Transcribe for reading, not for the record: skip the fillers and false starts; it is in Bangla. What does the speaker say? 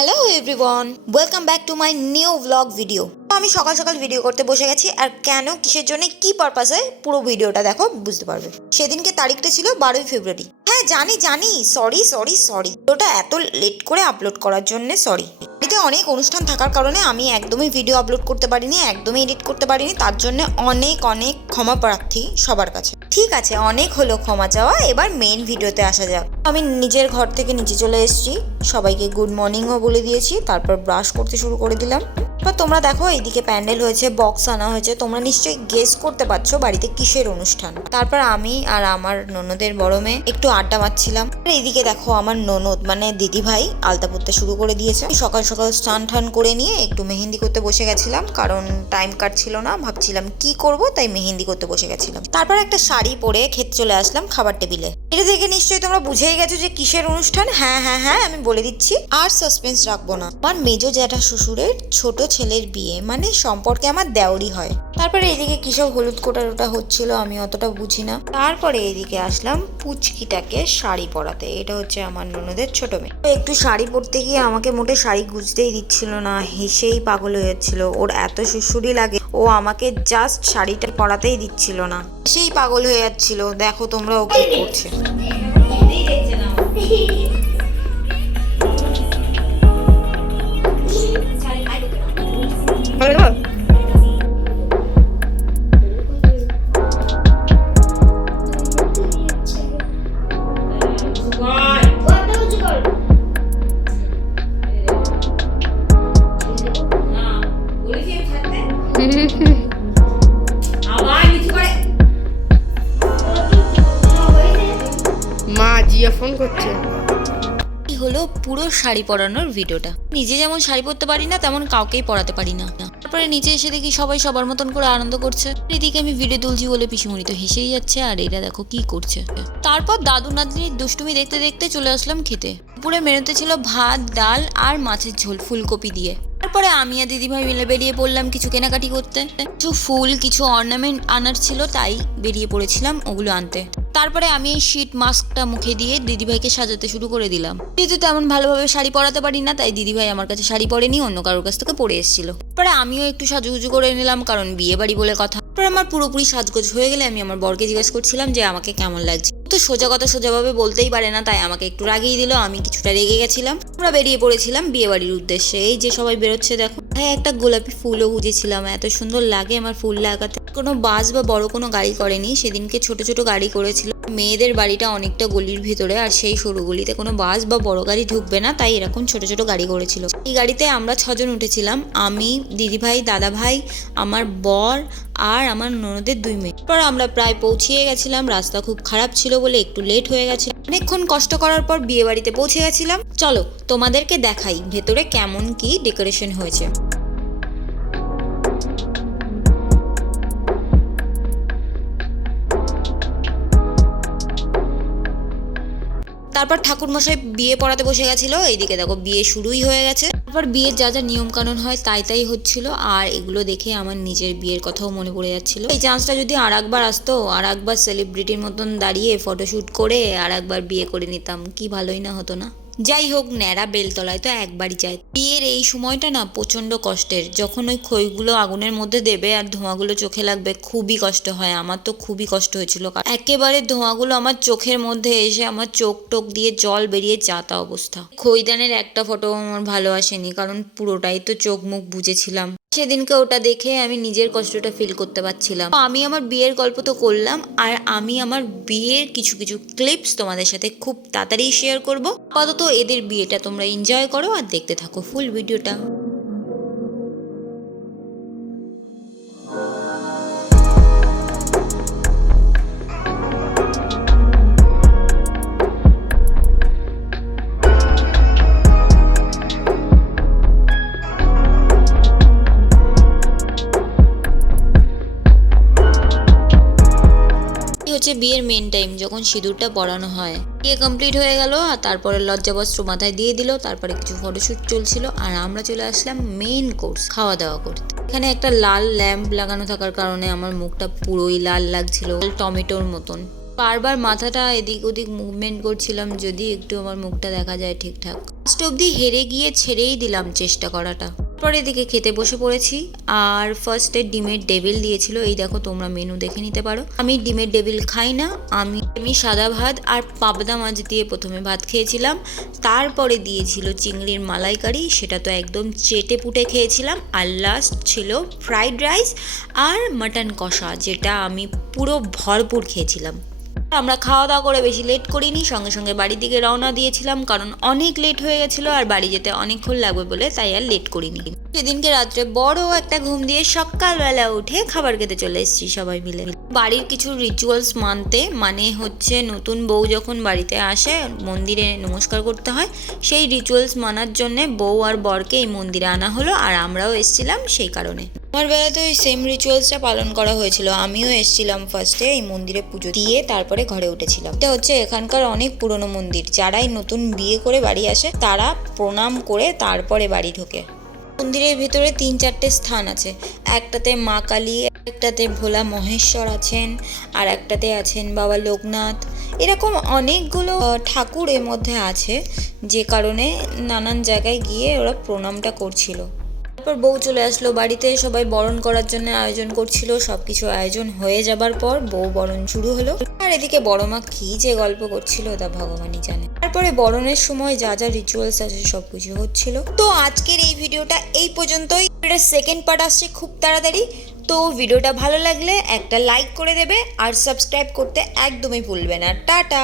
Hello everyone, welcome back to my new blog video. তো আমি সকাল সকাল ভিডিও করতে বসে গেছি, আর কেন, কিসের জন্য, কি পারপাসে, পুরো ভিডিওটা দেখো, বুঝতে পারবে। সেদিনকে তারিখটা ছিল 12ই ফেব্রুয়ারি। হ্যাঁ জানি জানি, সরি ওটা এত লেট করে আপলোড করার জন্য সরি। এতে অনেক অনুষ্ঠান থাকার কারণে আমি একদমই ভিডিও আপলোড করতে পারিনি, একদমই এডিট করতে পারিনি। তার জন্য অনেক অনেক ক্ষমা প্রার্থী সবার কাছে। ঠিক আছে, অনেক হলো ক্ষমা চাওয়া, এবার মেইন ভিডিওতে আসা যাক। আমি নিজের ঘর থেকে নিচে চলে এসেছি, সবাইকে গুড মর্নিংও বলে দিয়েছি, তারপর ব্রাশ করতে শুরু করে দিলাম। বা তোমরা দেখো এইদিকে প্যান্ডেল হয়েছে, বক্স আনা হয়েছে, তোমরা নিশ্চয়ই গেস করতে পারছো বাড়িতে কিসের অনুষ্ঠান। তারপর আমি আর আমার ননদের বড় মেয়ে একটু আড্ডা মারছিলাম। এইদিকে দেখো আমার ননদ মানে দিদি ভাই আলতা পরতে শুরু করে দিয়েছে। সকাল সকাল স্নান টান করে নিয়ে একটু মেহেন্দি করতে বসে গেছিলাম, কারণ টাইম কাটছিল না, ভাবছিলাম কি করব, তাই মেহেন্দি করতে বসে গেছিলাম। তারপর একটা শাড়ি পরে খেতে চলে আসলাম খাবার টেবিলে। এটা থেকে নিশ্চয়ই তোমরা বুঝেই গেছো যে কিসের অনুষ্ঠান। হ্যাঁ আমি বলে দিচ্ছি, আর সাসপেন্স রাখবো না। আমার মেজো জ্যাঠা শ্বশুরের ছোট ছেলের বিয়ে, মানে সম্পর্কে আমার দেওরই হয়। তারপরে এদিকে কিসব হলুদ কোটা হচ্ছিল, আমি অতটা বুঝি না। তারপরে এদিকে আসলাম পুচকিটাকে শাড়ি পরাতে। এটা হচ্ছে আমার ননদের ছোট মেয়ে। একটু শাড়ি পরতে গিয়ে আমাকে মোটে শাড়ি গুজতেই দিচ্ছিল না, হেসেই পাগল হয়ে যাচ্ছিল। ওর এত সুড়সুড়ি লাগে, ও আমাকে জাস্ট শাড়িটা পরাতেই দিচ্ছিল না, সেই পাগল হয়ে যাচ্ছিল। দেখো তোমরা ও কি করছে। মা জিয়া ফোন করছে। হলো পুরো শাড়ি পরানোর ভিডিওটা। নিজে যেমন শাড়ি পরতে পারি না, তেমন কাউকেই পরাতে পারি না। তারপরে নিচে এসে দেখি সবাই সবার মতন করে আনন্দ করছে। এদিকে আমি ভিডিও তুলছি বলে পিসিমণি তো হেসেই যাচ্ছে, আর এরা দেখো কি করছে। তারপর দাদু নাতনির দুষ্টুমি দেখতে দেখতে চলে আসলাম খেতে। দুপুরে মেনুতে ছিল ভাত, ডাল আর মাছের ঝোল ফুলকপি দিয়ে। তারপরে আমি আর দিদিভাই মিলে বেরিয়ে পড়লাম কিছু কেনাকাটি করতে। কিছু ফুল, কিছু অর্নামেন্ট আনার ছিল, তাই বেরিয়ে পড়েছিলাম ওগুলো আনতে। তারপরে আমি এই শীট মাস্কটা মুখে দিয়ে দিদিভাইকে সাজাতে শুরু করে দিলাম। যেহেতু তেমন ভালোভাবে শাড়ি পরাতে পারি না, তাই দিদিভাই আমার কাছে শাড়ি পরেনি, অন্য কারোর কাছ থেকে পরে এসেছিল। পরে আমিও একটু সাজুগুজু করে নিলাম, কারণ বিয়ে বাড়ি বলে কথা। পরে আমার পুরোপুরি সাজগোজ হয়ে গেলে আমি আমার বরকে জিজ্ঞেস করছিলাম যে আমাকে কেমন লাগছে। তো সোজা কথা সোজাভাবে বলতেই পারে না, তাই আমাকে একটু রাগিয়ে দিল। আমি কিছুটা রেগে গেছিলাম। আমরা বেরিয়ে পড়েছিলাম বিয়ে বাড়ির উদ্দেশ্যে। এই যে সবাই বেরোচ্ছে দেখো। হ্যাঁ, একটা গোলাপি ফুলও গুজেছিলাম, এত সুন্দর লাগে আমার ফুল লাগাতে। কোনো বাস বা বড় কোনো গাড়ি করেনি, সেদিনকে ছোট ছোট গাড়ি করেছিল। মেয়েদের বাড়িটা অনেকটা গলির ভিতরে, আর সেই সরু গলিতে কোনো বাস বা বড় গাড়ি ঢুকবে না, তাই এরকম ছোট ছোট গাড়ি করেছিল। এই গাড়িতে আমরা 6 জন উঠেছিলাম, আমি, দিদিভাই, দাদাভাই, আমার বর আর আমার ননদের 2 মেয়ে। পর আমরা প্রায় পৌঁছিয়ে গেছিলাম। রাস্তা খুব খারাপ ছিল বলে একটু লেট হয়ে গেছে। অনেকক্ষণ কষ্ট করার পর বিয়ে বাড়িতে পৌঁছে গেছিলাম। চলো তোমাদেরকে দেখাই ভেতরে কেমন কি ডেকোরেশন হয়েছে। তারপর ঠাকুরমশাই বিয়ে পড়াতে বসে গেছিল। এইদিকে দেখো বিয়ে শুরুই হয়ে গেছে। তারপর বিয়ের যা যা নিয়ম কানুন হয় তাই হচ্ছিল, আর এগুলো দেখে আমার নিজের বিয়ের কথাও মনে পড়ে যাচ্ছিল। এই চান্সটা যদি আর একবার আসতো, আর একবার সেলিব্রিটির মতন দাঁড়িয়ে ফটোশুট করে আর একবার বিয়ে করে নিতাম, কি ভালোই না হতো না। যাই হোক, ন্যাড়া বেলতলায় তো একবারই যায়। বিয়ের এই সময়টা না প্রচন্ড কষ্টের। যখন ওই খইগুলো আগুনের মধ্যে দেবে আর ধোঁয়াগুলো চোখে লাগবে, খুবই কষ্ট হয়। আমার তো খুবই কষ্ট হয়েছিল, একেবারে ধোঁয়াগুলো আমার চোখের মধ্যে এসে আমার চোখ টোক দিয়ে জল বেরিয়ে যাতা অবস্থা। খইদানের একটা ফটো আমার ভালো আসেনি, কারণ পুরোটাই তো চোখ মুখ বুঝেছিলাম। সেদিনকে ওটা দেখে আমি নিজের কষ্টটা ফিল করতে পারছিলাম। আমি আমার বিয়ের গল্প তো করলাম, আর আমি আমার বিয়ের কিছু কিছু ক্লিপস তোমাদের সাথে খুব তাড়াতাড়ি শেয়ার করব। আপাতত এদের বিয়েটা তোমরা এনজয় করো আর দেখতে থাকো ফুল ভিডিওটা। হচ্ছে বিয়ের মেন টাইম, যখন সিঁদুরটা পরানো হয়। বিয়ে কমপ্লিট হয়ে গেল, আর তারপরে লজ্জাবস্ত্র মাথায় দিয়ে দিল। তারপরে কিছু ফটোশুট চলছিল, আর আমরা চলে আসলাম মেন কোর্স খাওয়া দাওয়া করতে। এখানে একটা লাল ল্যাম্প লাগানো থাকার কারণে আমার মুখটা পুরোই লাল লাগছিল, টমেটোর মতন। বারবার মাথাটা এদিক ওদিক মুভমেন্ট করছিলাম যদি একটু আমার মুখটা দেখা যায় ঠিকঠাক। লাস্ট অবধি হেরে গিয়ে ছেড়েই দিলাম চেষ্টা করাটা। তারপর এদিকে খেতে বসে পড়েছি। আর ফার্স্টে ডিমের ডেভিল দিয়েছিল, এই দেখো তোমরা মেনু দেখে নিতে পারো। আমি ডিমের ডেভিল খাই না, আমি সাদা ভাত আর পাবদা মাছ দিয়ে প্রথমে ভাত খেয়েছিলাম, তারপরে দিয়েছিল চিংড়ির মালাইকারি, সেটা তো একদম চেটে পুটে খেয়েছিলাম। আর লাস্ট ছিল ফ্রাইড রাইস আর মাটন কষা, যেটা আমি পুরো ভরপুর খেয়েছিলাম। আমরা খাওয়া দাওয়া করে বেশি লেট করিনি, সঙ্গে সঙ্গে বাড়ির দিকে রওনা দিয়েছিলাম, কারণ অনেক লেট হয়ে গেছিলো আর বাড়ি যেতে অনেকক্ষণ লাগবে বলে তাই আর লেট করিনি। সেদিনকে রাত্রে বড় একটা ঘুম দিয়ে সকালবেলা উঠে খাবার খেতে চলে এসেছি সবাই মিলে। বাড়ির কিছু রিচুয়ালস মানতে, মানে হচ্ছে নতুন বউ যখন বাড়িতে আসে মন্দিরে নমস্কার করতে হয়, সেই রিচুয়ালস মানার জন্যে বউ আর বরকে এই মন্দিরে আনা হলো, আর আমরাও এসেছিলাম সেই কারণে। আমার বেলাতে ওই সেম রিচুয়ালসটা পালন করা হয়েছিল, আমিও এসেছিলাম ফার্স্টে এই মন্দিরে পুজো দিয়ে তারপরে ঘরে উঠেছিলাম। এটা হচ্ছে এখানকার অনেক পুরনো মন্দির, যারাই নতুন বিয়ে করে বাড়ি আসে তারা প্রণাম করে তারপরে বাড়ি ঢোকে। মন্দিরের ভিতরে 3-4টে স্থান আছে, একটাতে মা কালী, একটাতে ভোলা মহেশ্বর আছেন, আর একটাতে আছেন বাবা লোকনাথ। এরকম অনেকগুলো ঠাকুর এর মধ্যে আছে, যে কারণে নানান জায়গায় গিয়ে ওরা প্রণামটা করছিল। তারপর বউ চলে আসলো বাড়িতে, সবাই বরণ করার জন্য আয়োজন করছিল। সবকিছু আয়োজন হয়ে যাবার পর বউ বরণ শুরু হলো, আর এদিকে বড় মা কি যে গল্প করছিল তা ভগবানই জানে। তারপরে বরণের সময় যা যা রিচুয়ালস আছে সবকিছু হচ্ছিল। তো আজকের এই ভিডিওটা এই পর্যন্তই। এটার সেকেন্ড পার্ট আসছে খুব তাড়াতাড়ি। তো ভিডিওটা ভালো লাগলে একটা লাইক করে দেবে আর সাবস্ক্রাইব করতে একদমই ভুলবে না। টাটা।